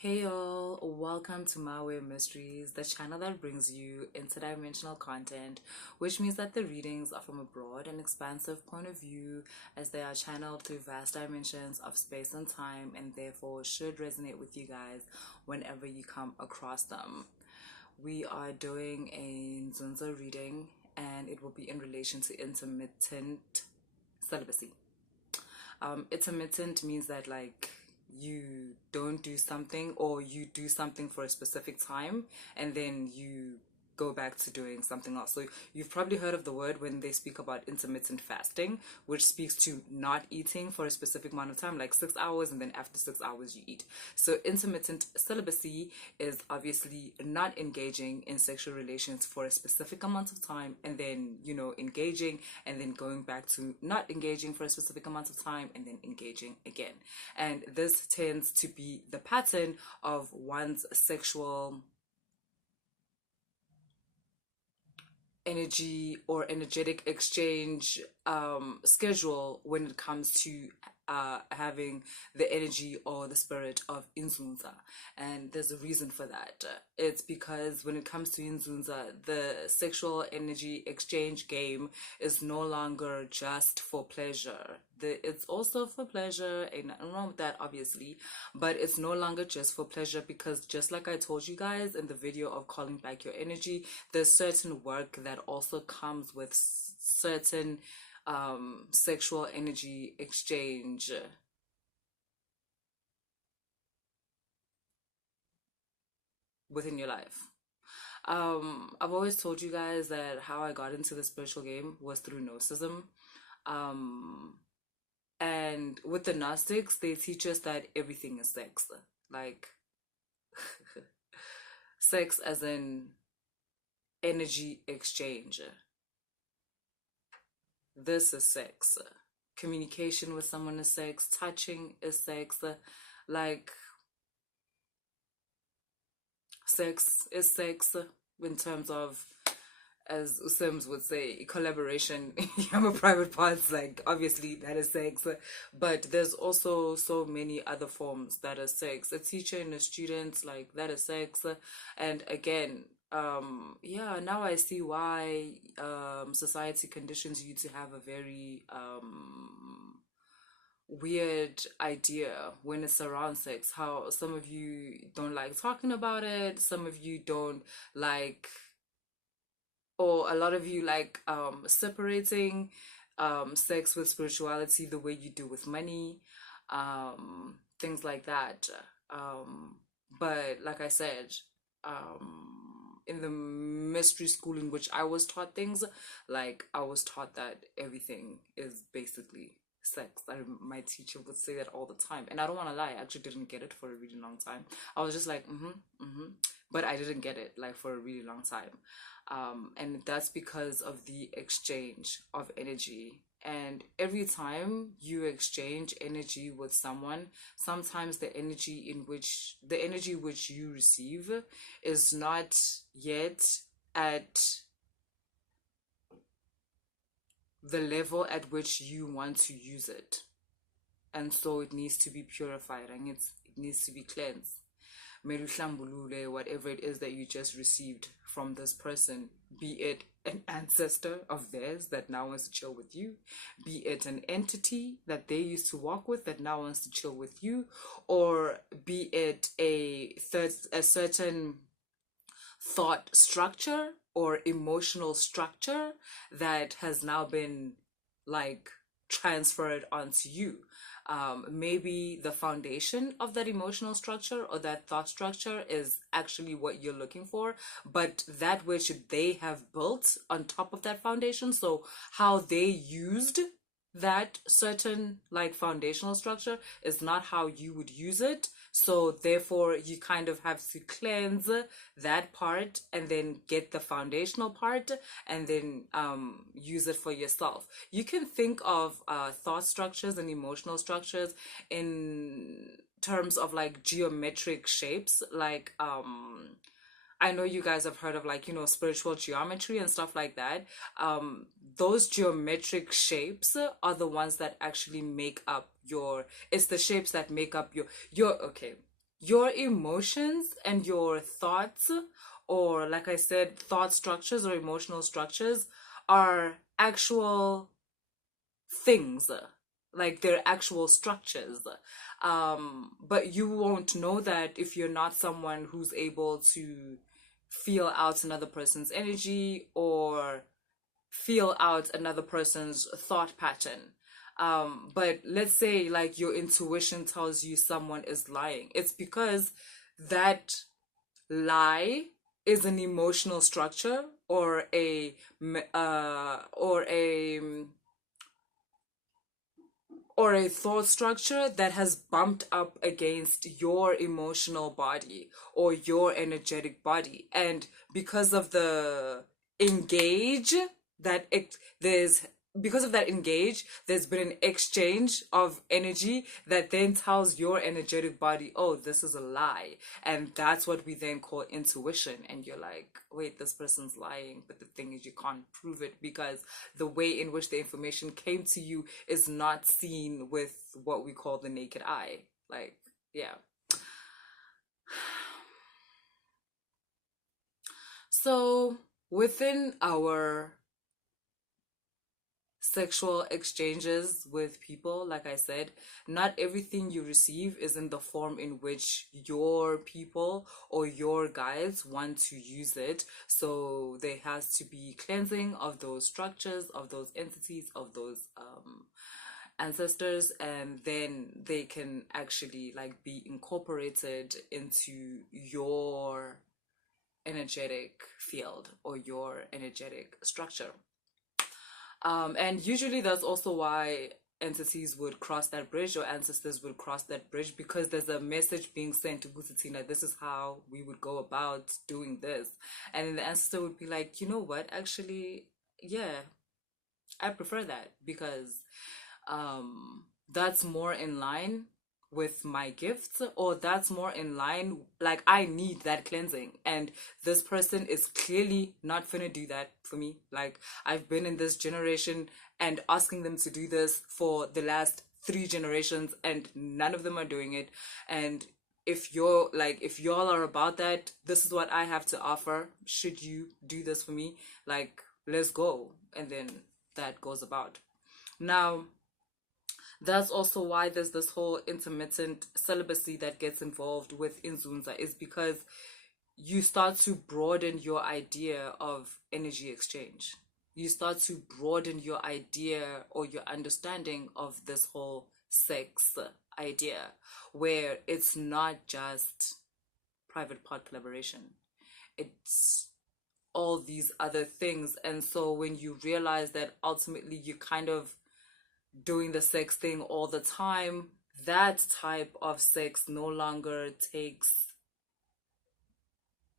Hey y'all, welcome to My Way Mysteries, the channel that brings you interdimensional content, which means that the readings are from a broad and expansive point of view as they are channeled through vast dimensions of space and time and therefore should resonate with you guys whenever you come across them. We are doing a Nzunza reading and it will be in relation to intermittent celibacy. Intermittent means that you don't do something or you do something for a specific time and then you go back to doing something else. So you've probably heard of the word when they speak about intermittent fasting, which speaks to not eating for a specific amount of time, like 6 hours, and then after 6 hours you eat. So intermittent celibacy is obviously not engaging in sexual relations for a specific amount of time and then, engaging and then going back to not engaging for a specific amount of time and then engaging again. And this tends to be the pattern of one's sexual energy or energetic exchange schedule when it comes to having the energy or the spirit of Inzunza. And there's a reason for that. It's because when it comes to Inzunza, the sexual energy exchange game is no longer just for pleasure. It's also for pleasure, and nothing wrong with that, obviously, but it's no longer just for pleasure because just like I told you guys in the video of calling back your energy, there's certain work that also comes with certain sexual energy exchange within your life. I've always told you guys that how I got into the spiritual game was through Gnosticism. Um, and with the Gnostics, they teach us that everything is sex. Like, sex as in energy exchange. This is sex. Communication with someone is sex. Touching is sex. Like, sex is sex in terms of, as Sims would say, collaboration. I'm a private parts, like obviously that is sex, but there's also so many other forms that are sex. A teacher and a student, like that is sex. And again, yeah, now I see why society conditions you to have a very weird idea when it's around sex. How some of you don't like talking about it, some of you don't like, or a lot of you like separating sex with spirituality the way you do with money, things like that. But like I said, in the mystery school in which I was taught things, like I was taught that everything is basically sex. My teacher would say that all the time, and I don't want to lie, I actually didn't get it for a really long time. I was just like but I didn't get it like for a really long time. And that's because of the exchange of energy. And every time you exchange energy with someone, sometimes the energy which you receive is not yet at the level at which you want to use it. And so it needs to be purified and it needs to be cleansed. Whatever it is that you just received from this person, be it an ancestor of theirs that now wants to chill with you, be it an entity that they used to walk with that now wants to chill with you, or be it a certain thought structure or emotional structure that has now been like transferred onto you. Maybe the foundation of that emotional structure or that thought structure is actually what you're looking for, but that which they have built on top of that foundation, so how they used that certain like foundational structure is not how you would use it. So therefore you kind of have to cleanse that part and then get the foundational part and then use it for yourself. You can think of thought structures and emotional structures in terms of like geometric shapes, like I know you guys have heard of like, spiritual geometry and stuff like that. Those geometric shapes are the ones that actually make up it's the shapes that make up okay. your emotions and your thoughts, or like I said, thought structures or emotional structures, are actual things, like they're actual structures. But you won't know that if you're not someone who's able to feel out another person's energy or feel out another person's thought pattern. But let's say like your intuition tells you someone is lying. It's because that lie is an emotional structure or a thought structure that has bumped up against your emotional body or your energetic body. And because of the engage that there's because of that engage, there's been an exchange of energy that then tells your energetic body, oh, this is a lie. And that's what we then call intuition. And you're like, wait, this person's lying. But the thing is, you can't prove it because the way in which the information came to you is not seen with what we call the naked eye. Like, yeah. So within our sexual exchanges with people, like I said, not everything you receive is in the form in which your people or your guides want to use it. So there has to be cleansing of those structures, of those entities, of those ancestors, and then they can actually like be incorporated into your energetic field or your energetic structure. And usually that's also why entities would cross that bridge, or ancestors would cross that bridge, because there's a message being sent to Busitina, this is how we would go about doing this. And then the ancestor would be like, you know what, actually, yeah, I prefer that because that's more in line with my gifts, or that's more in line, like I need that cleansing, and this person is clearly not gonna do that for me. Like, I've been in this generation and asking them to do this for the last 3 generations and none of them are doing it. And if y'all are about that, this is what I have to offer. Should you do this for me? Like, let's go. And then that goes about. Now, that's also why there's this whole intermittent celibacy that gets involved with Inzunza, is because you start to broaden your idea of energy exchange. You start to broaden your idea or your understanding of this whole sex idea, where it's not just private part collaboration. It's all these other things. And so when you realize that ultimately you kind of doing the sex thing all the time, that type of sex no longer takes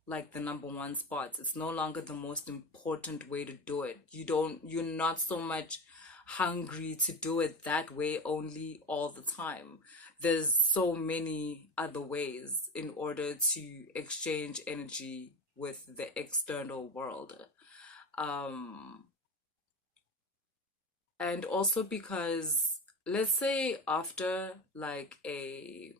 like the number one spot. It's no longer the most important way to do it. You're not so much hungry to do it that way only all the time. There's so many other ways in order to exchange energy with the external world. And also because, let's say after like a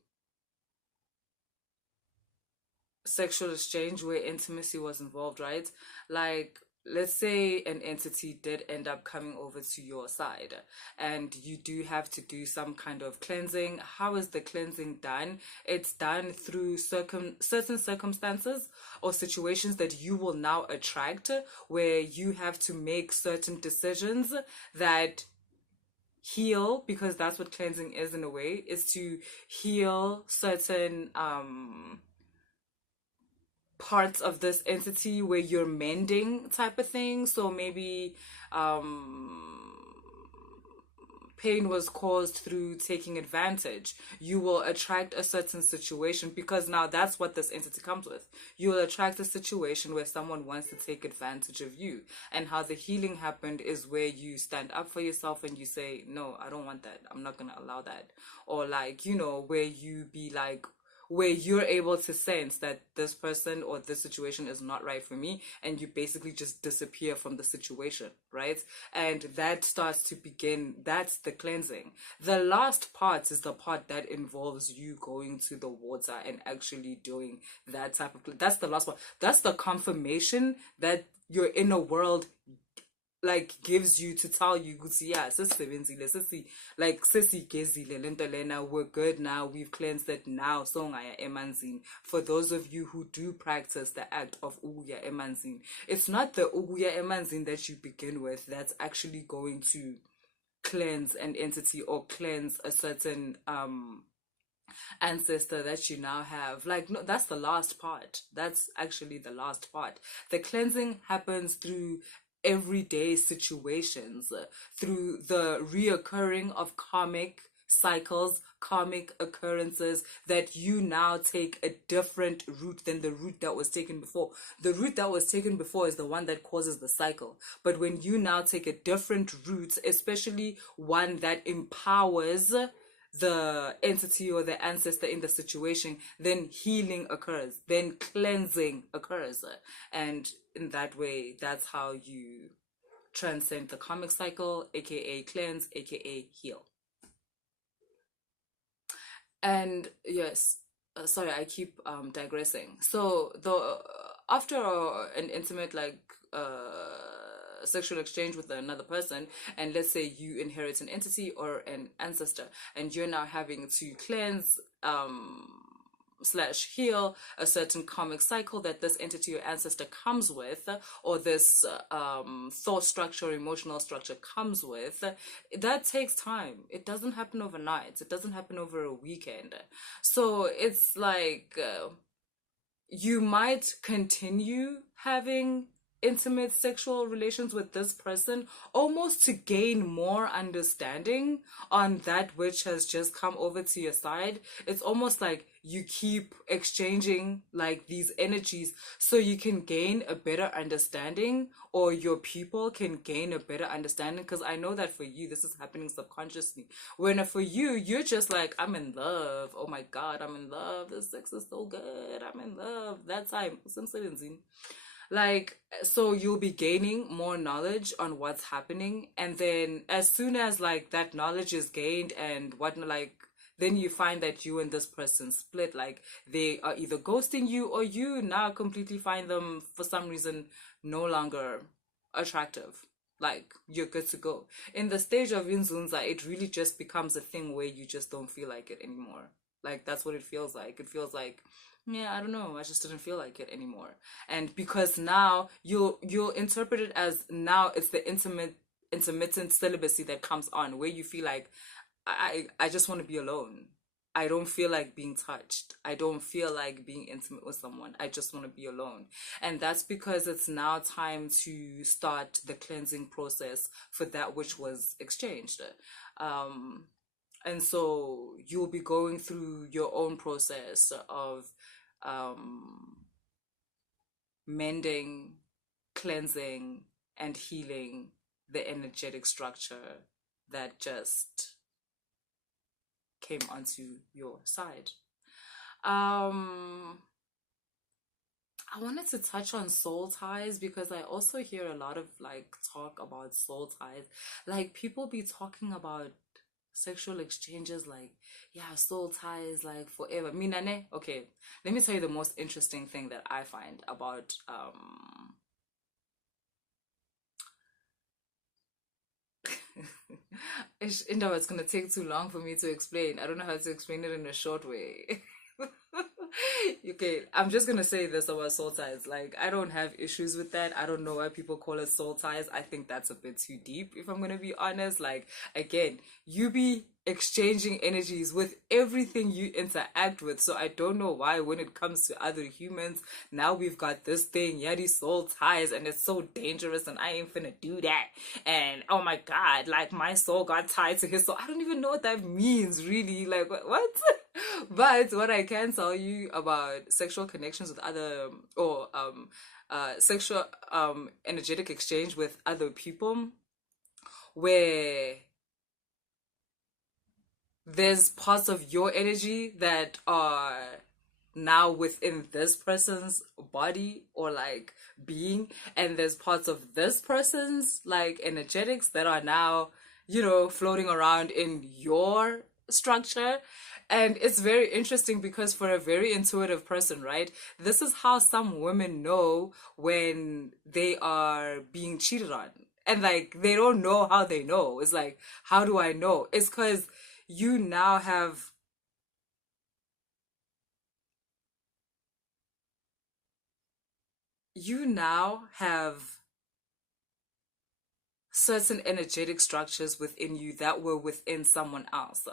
sexual exchange where intimacy was involved, right? Like, let's say an entity did end up coming over to your side and you do have to do some kind of cleansing. How is the cleansing done? It's done through certain circumstances or situations that you will now attract, where you have to make certain decisions that heal, because that's what cleansing is in a way, is to heal certain parts of this entity where you're mending type of thing. So maybe pain was caused through taking advantage. You will attract a certain situation, because now that's what this entity comes with. You will attract a situation where someone wants to take advantage of you. And how the healing happened is where you stand up for yourself and you say, no, I don't want that. I'm not going to allow that. Or like, where you be like, where you're able to sense that this person or this situation is not right for me, and you basically just disappear from the situation, right? And that starts to begin, that's the cleansing. The last part is the part that involves you going to the water and actually doing that type of, that's the last part. That's the confirmation that your inner world like gives you to tell you, yeah, like we're good now, we've cleansed it now, so ngaya emanzini. For those of you who do practice the act of ukuya emanzini, it's not the ukuya emanzini that you begin with that's actually going to cleanse an entity or cleanse a certain ancestor that you now have. Like, no, that's the last part. That's actually the last part. The cleansing happens through everyday situations, through the reoccurring of karmic cycles, karmic occurrences, that you now take a different route than the route that was taken before. The route that was taken before is the one that causes the cycle. But when you now take a different route, especially one that empowers the entity or the ancestor in the situation, then healing occurs, then cleansing occurs. And in that way, that's how you transcend the karmic cycle, aka cleanse, aka heal. And yes, sorry, I keep digressing. So after an intimate sexual exchange with another person, and let's say you inherit an entity or an ancestor, and you're now having to cleanse slash heal a certain karmic cycle that this entity or ancestor comes with, or this thought structure or emotional structure comes with, that takes time. It doesn't happen overnight. It doesn't happen over a weekend. So it's like you might continue having intimate sexual relations with this person almost to gain more understanding on that which has just come over to your side. It's almost like you keep exchanging like these energies so you can gain a better understanding, or your people can gain a better understanding. Because I know that for you this is happening subconsciously, when for you you're just like, I'm in love, oh my god, I'm in love, this sex is so good, I'm in love, that time. Like, so you'll be gaining more knowledge on what's happening, and then as soon as like that knowledge is gained and whatnot, like then you find that you and this person split. Like, they are either ghosting you, or you now completely find them for some reason no longer attractive. Like, you're good to go. In the stage of INZUNZA, it really just becomes a thing where you just don't feel like it anymore. Like, that's what it feels like. It feels like, yeah, I don't know, I just didn't feel like it anymore. And because now you'll interpret it as, now it's the intermittent celibacy that comes on, where you feel like, I just want to be alone. I don't feel like being touched. I don't feel like being intimate with someone. I just want to be alone. And that's because it's now time to start the cleansing process for that which was exchanged. And so you'll be going through your own process of mending, cleansing, and healing the energetic structure that just came onto your side. I wanted to touch on soul ties, because I also hear a lot of like talk about soul ties. Like, people be talking about sexual exchanges like, yeah, soul ties like forever. Minane, okay, let me tell you the most interesting thing that I find about it's gonna take too long for me to explain. I don't know how to explain it in a short way. Okay, I'm just gonna say this about soul ties. Like, I don't have issues with that. I don't know why people call it soul ties. I think that's a bit too deep, if I'm gonna be honest. Like, again, you be exchanging energies with everything you interact with. So I don't know why, when it comes to other humans, now we've got this thing, yeah, these soul ties, and it's so dangerous, and I ain't finna do that. And oh my god, like, my soul got tied to his soul. I don't even know what that means, really. Like, what? But what I can tell you about sexual connections with other, or sexual energetic exchange with other people, where there's parts of your energy that are now within this person's body or like being, and there's parts of this person's like energetics that are now, you know, floating around in your structure. And it's very interesting because for a very intuitive person, right, this is how some women know when they are being cheated on. And like they don't know how they know. It's like, how do I know? It's because you now have you now have certain energetic structures within you that were within someone else.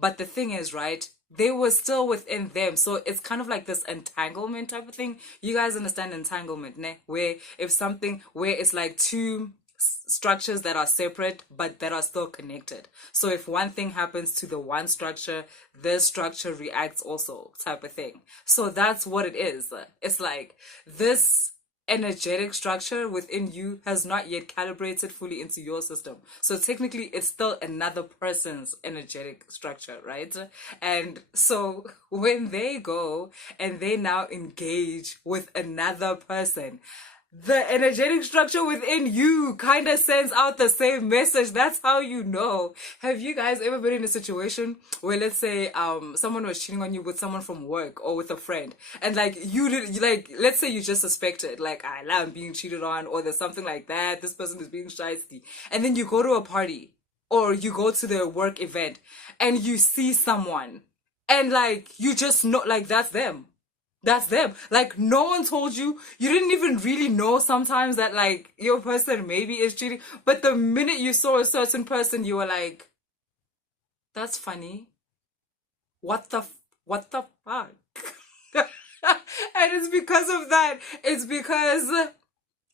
But the thing is, right, they were still within them. So it's kind of like this entanglement type of thing. You guys understand entanglement, ne? Where if something, where it's like two structures that are separate but that are still connected. So if one thing happens to the one structure, this structure reacts also, type of thing. So that's what it is. It's like this energetic structure within you has not yet calibrated fully into your system. So technically it's still another person's energetic structure, right? And so when they go and they now engage with another person, the energetic structure within you kind of sends out the same message. That's how you know. Have you guys ever been in a situation where, let's say, someone was cheating on you with someone from work or with a friend, and like you did, like, let's say you just suspected, like, I'm being cheated on, or there's something like that, this person is being shysty, and then you go to a party or you go to the work event and you see someone, and like you just know, like, that's them. That's them. Like, no one told you. You didn't even really know sometimes that, like, your person maybe is cheating. But the minute you saw a certain person, you were like, that's funny. What the fuck? And it's because of that. It's because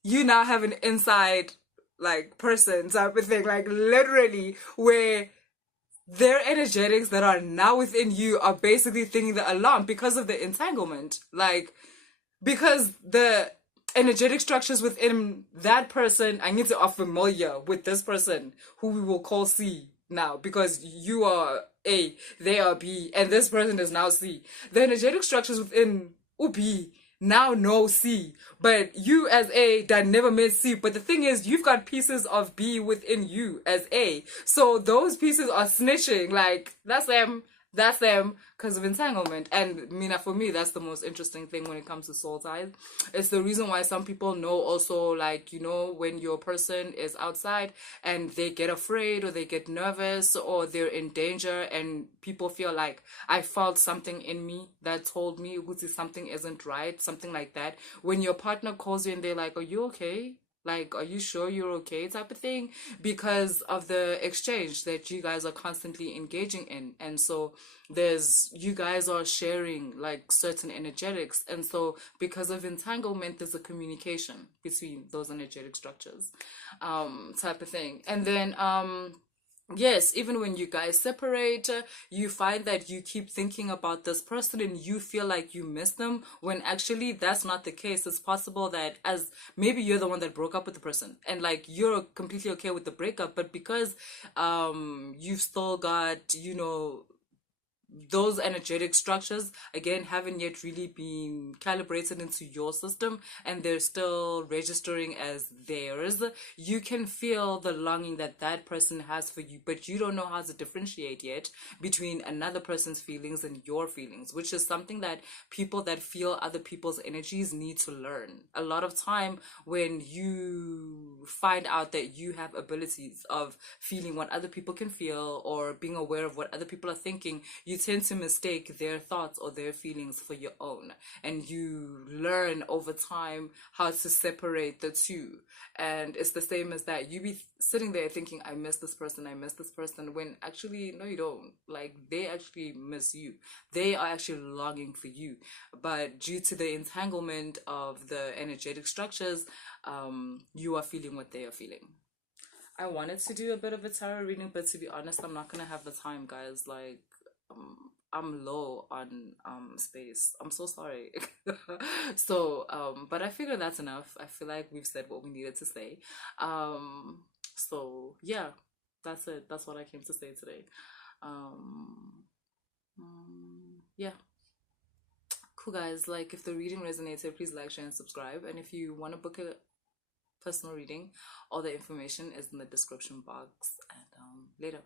you now have an inside, like, person type of thing. Like, literally, where their energetics that are now within you are basically thinking the alarm because of the entanglement. Like, because the energetic structures within that person, I need to are familiar with this person who we will call C now, because you are A, they are B, and this person is now C. The energetic structures within B now know C, but you as A that never met C. But the thing is, you've got pieces of B within you as A, so those pieces are snitching. Like, that's them because of entanglement. And Mina, for me, that's the most interesting thing when it comes to soul ties. It's the reason why some people know also, like, you know, when your person is outside and they get afraid or they get nervous or they're in danger, and people feel like, I felt something in me that told me something isn't right, something like that. When your partner calls you and they're like, are you okay? Like, are you sure you're okay, type of thing, because of the exchange that you guys are constantly engaging in. And so you guys are sharing like certain energetics, and so because of entanglement, there's a communication between those energetic structures, type of thing. And then yes, even when you guys separate, you find that you keep thinking about this person and you feel like you miss them, when actually that's not the case. It's possible that, as maybe you're the one that broke up with the person and like you're completely okay with the breakup, but because you've still got, you know, those energetic structures again haven't yet really been calibrated into your system and they're still registering as theirs, you can feel the longing that that person has for you, but you don't know how to differentiate yet between another person's feelings and your feelings, which is something that people that feel other people's energies need to learn. A lot of time when you find out that you have abilities of feeling what other people can feel or being aware of what other people are thinking, you tend to mistake their thoughts or their feelings for your own, and you learn over time how to separate the two. And it's the same as that. You be sitting there thinking, I miss this person, when actually no, you don't. Like, they actually miss you, they are actually longing for you, but due to the entanglement of the energetic structures, you are feeling what they are feeling. I wanted to do a bit of a tarot reading, but to be honest, I'm not gonna have the time, guys. Like, I'm low on space. I'm so sorry. So but I figure that's enough. I feel like we've said what we needed to say. So yeah, that's it. That's what I came to say today. Yeah. cool, guys. Like, if the reading resonated, please like, share, and subscribe. And if you want to book a personal reading, all the information is in the description box. And later.